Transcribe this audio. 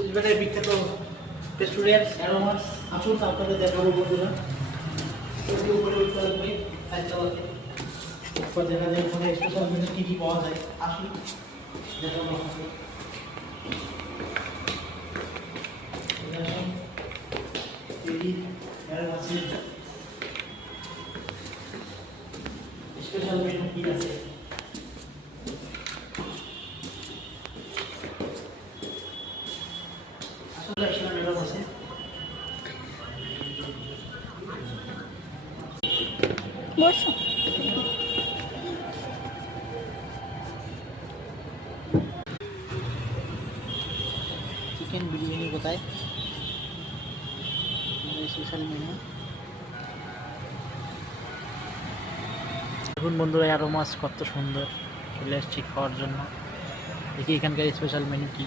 উজবেকের বিখ্যাত রেস্টুরেন্ট অ্যারোমাস। আসুন আপনাদের দেখাবো বন্ধুরা। উপরে উঠতে হবে সাইডটাতে, এরপর দেখা যায় ওখানে স্পেশাল মেনু কী কী পাওয়া যায়। আসুন দেখাবো আপনাকে। স্পেশাল মেনু কি আছে আসলে স্পেশাল মেনু আছে। বসো। চিকেন বিরিয়ানি কোথায় স্পেশাল মেনু। দেখুন বন্ধুরা, অ্যারোমাস কত সুন্দর, চলে আসছি খাওয়ার জন্য। দেখি এখানকার স্পেশাল মেনু কি।